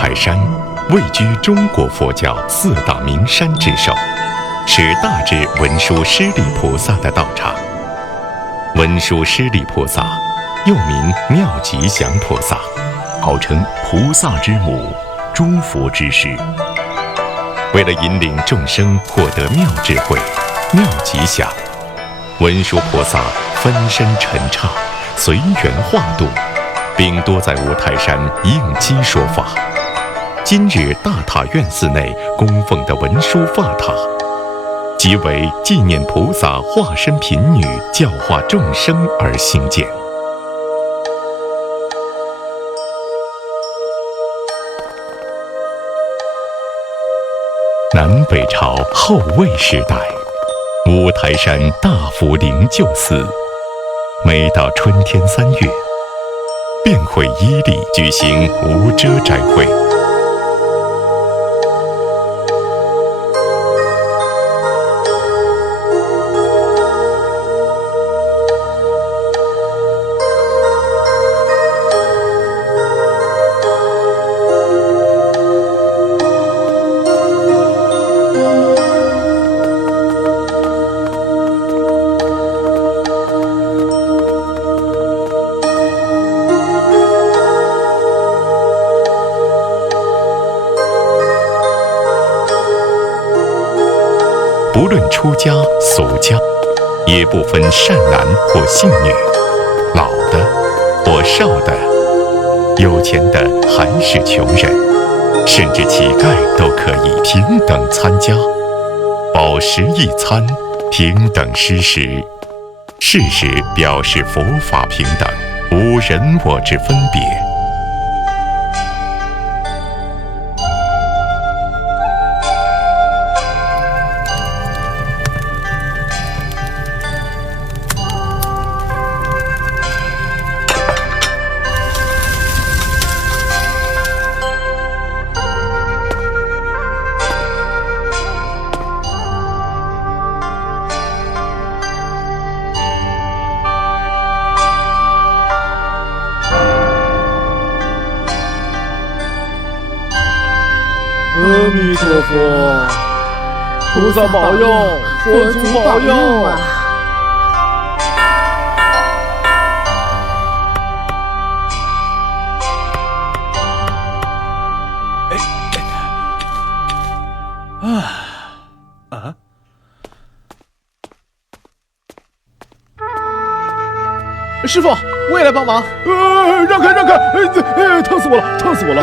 台山位居中国佛教4大名山之首，是大智文殊师利菩萨的道场。文殊师利菩萨又名妙吉祥菩萨，号称菩萨之母、诸佛之师。为了引领众生获得妙智慧、妙吉祥，文殊菩萨分身陈刹，随缘化度，并多在五台山应机说法。今日大塔院寺内供奉的文殊法塔，即为纪念菩萨化身贫女教化众生而兴建。南北朝后魏时代，五台山大福灵鹫寺，每到春天3月，便会依例举行无遮斋会。不论出家俗家，也不分善男或信女，老的或少的，有钱的还是穷人，甚至乞丐都可以平等参加，饱食一餐，平等施食，事实表示佛法平等，无人我之分别。阿弥陀佛，菩萨保佑，佛祖保佑啊！师傅，我也来帮忙。让开，烫死我了，烫死我了！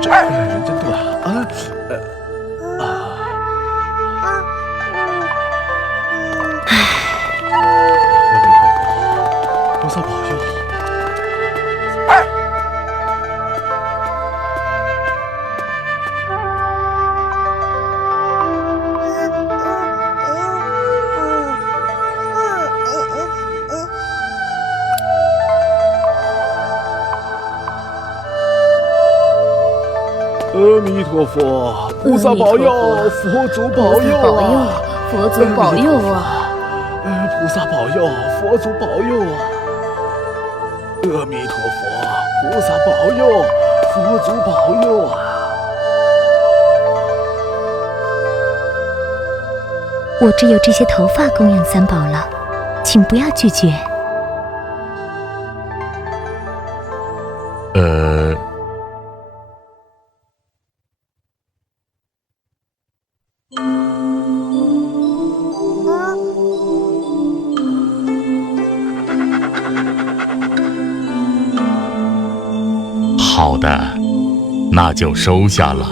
这人真多啊！阿弥陀佛，菩萨保佑！阿弥陀佛，菩萨保佑，佛祖保佑啊！佛祖保佑啊！菩萨保佑，佛祖保佑啊！阿弥陀佛，菩萨保佑，佛祖保佑啊！我只有这些头发供养三宝了，请不要拒绝。好的，那就收下了。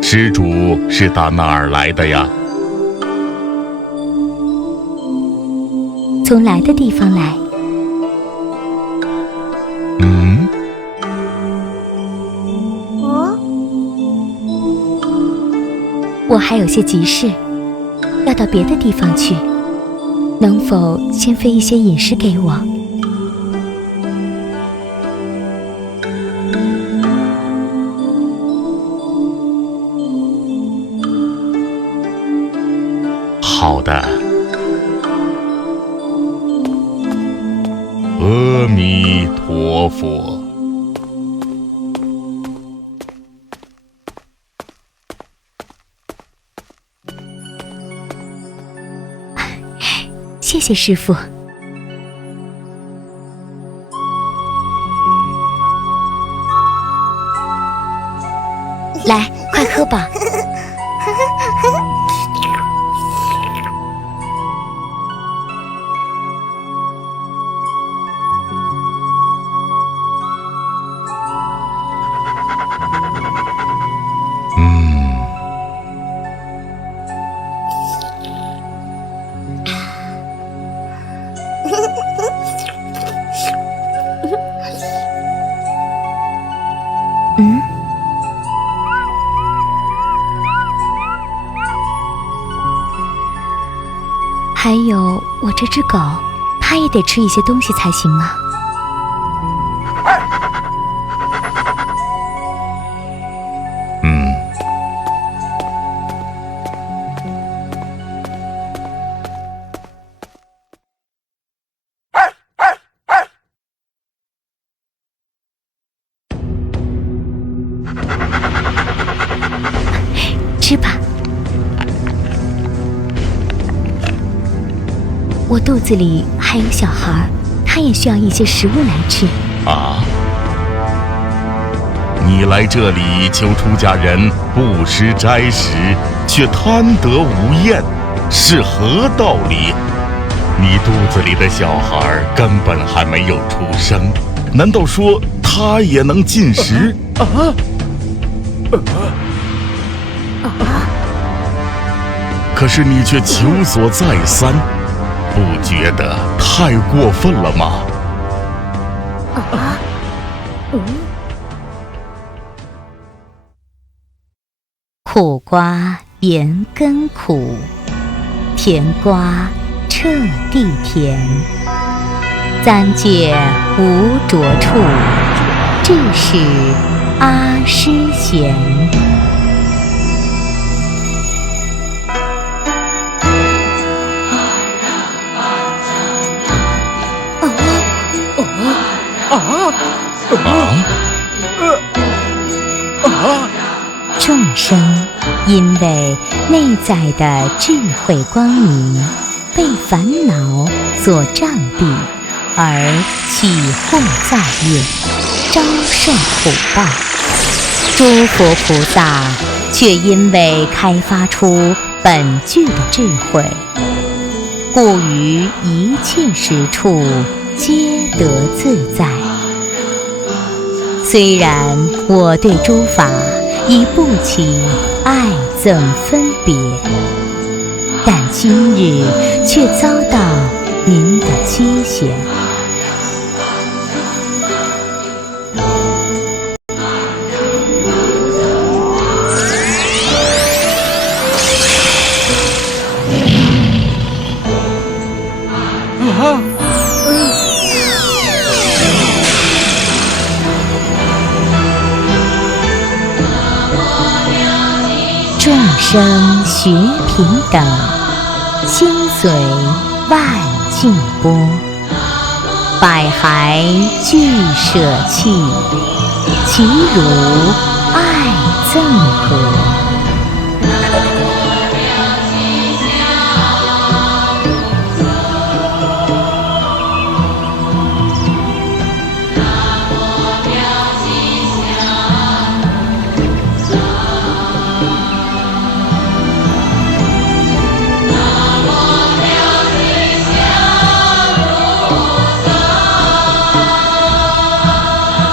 施主是打哪儿来的呀？从来的地方来。我还有些急事，要到别的地方去，能否先分一些饮食给我？好的。阿弥陀佛。谢谢师父。来，快喝吧。还有我这只狗，它也得吃一些东西才行啊。吃吧。我肚子里还有小孩，他也需要一些食物来吃。啊！你来这里求出家人布施斋食，却贪得无厌，是何道理？你肚子里的小孩根本还没有出生，难道说他也能进食？可是你却求索再三，不觉得太过分了吗？苦瓜连根苦，甜瓜彻地甜。暂借无着处，致使阿诗贤。众生因为内在的智慧光明被烦恼所障蔽，而起惑造业，遭受苦报。诸佛菩萨却因为开发出本具的智慧，故于一切时处皆得自在。虽然我对诸法已不起爱憎分别，但今日却遭到您的欺嫌。众生学平等，心随万境波。百骸俱舍弃，其如爱憎何？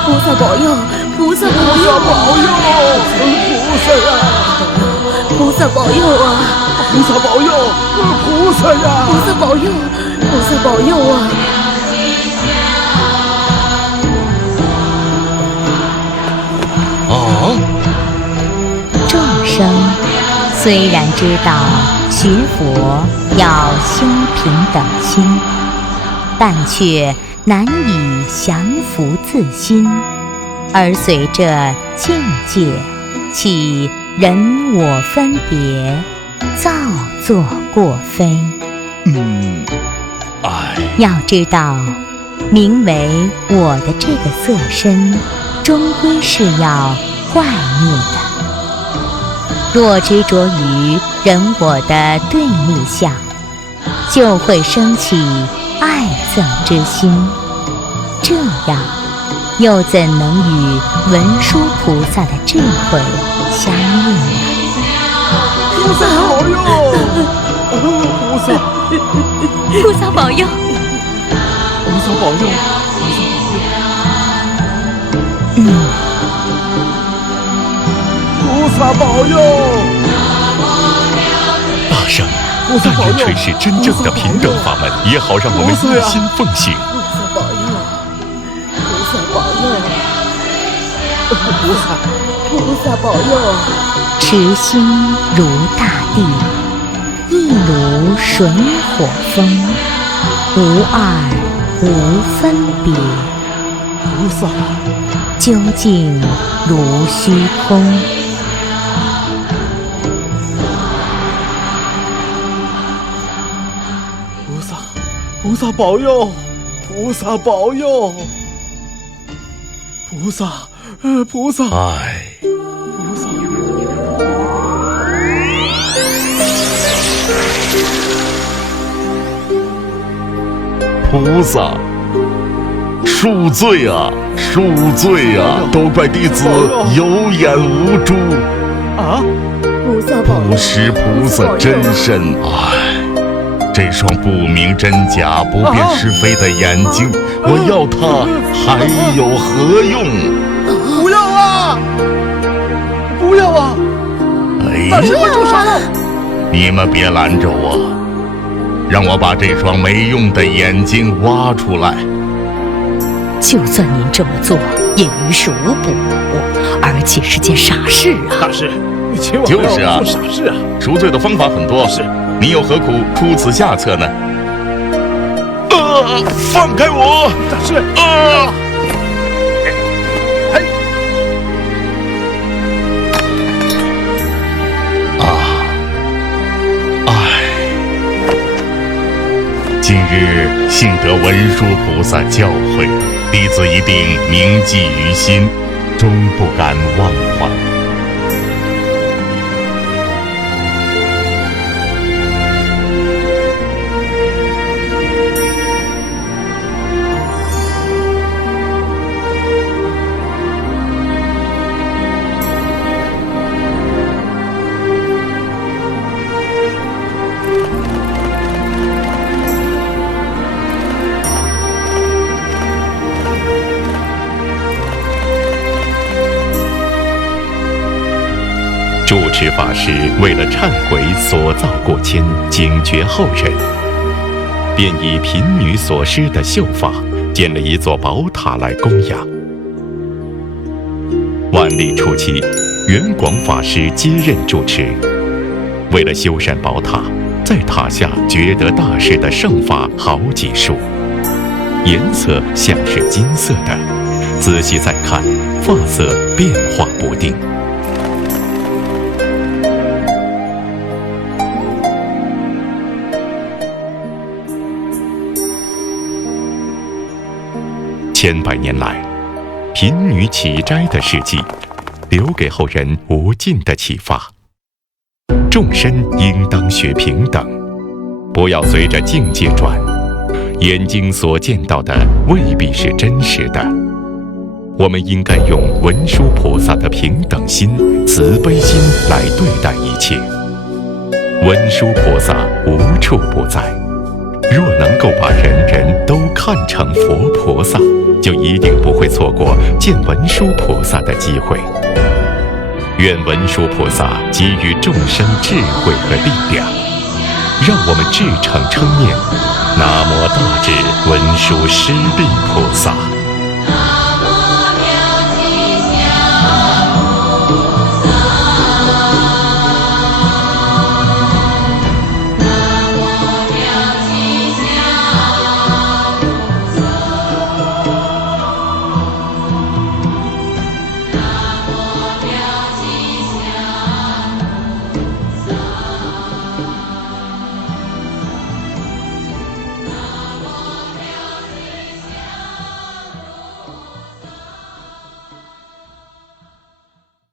菩萨保佑！菩萨保佑！菩萨呀！菩萨保佑啊！菩萨保佑！菩萨呀！菩萨保佑！菩萨保佑啊！众生虽然知道学佛要修平等心，但却难以降服自心，而随着境界起人我分别，造作过非。要知道，名为我的这个色身，终归是要坏灭的。若执着于人我的对立相，就会生起爱憎之心，这样又怎能与文殊菩萨的智慧相应呢？菩萨保佑！菩萨保佑！菩萨保佑！菩萨保佑！大圣，但愿垂示真正的平等法门，也好让我们一心奉行。菩萨保佑！持心如大地，一炉水火风，无二无分别。菩萨，究竟如虚空。菩萨保佑！菩萨保佑！菩萨！菩萨！菩萨，恕罪啊！恕罪啊！都怪弟子有眼无珠。菩萨保佑！不识菩萨真身。这双不明真假、不辨是非的眼睛，我要它还有何用？不要啊！不要啊！大师快住手！你们别拦着我，让我把这双没用的眼睛挖出来。就算您这么做，也于事无补，而且是件傻事啊！大师，你千万不要做傻事啊！赎罪的方法很多，你又何苦出此下策呢？放开我！大师，今日幸得文殊菩萨教诲，弟子一定铭记于心，终不敢忘怀。住持法师为了忏悔所造过愆，警觉后人，便以贫女所施的秀发建了一座宝塔来供养。万历初期，圆广法师接任住持，为了修缮宝塔，在塔下掘得大师的圣发好几束，颜色像是金色的，仔细再看，发色变化不定。千百年来，贫女起斋的事迹，留给后人无尽的启发。众生应当学平等，不要随着境界转。眼睛所见到的未必是真实的，我们应该用文殊菩萨的平等心、慈悲心来对待一切。文殊菩萨无处不在，若能够把人人都看成佛菩萨，就一定不会错过见文殊菩萨的机会。愿文殊菩萨给予众生智慧和力量，让我们至诚称念南无大智文殊师利菩萨。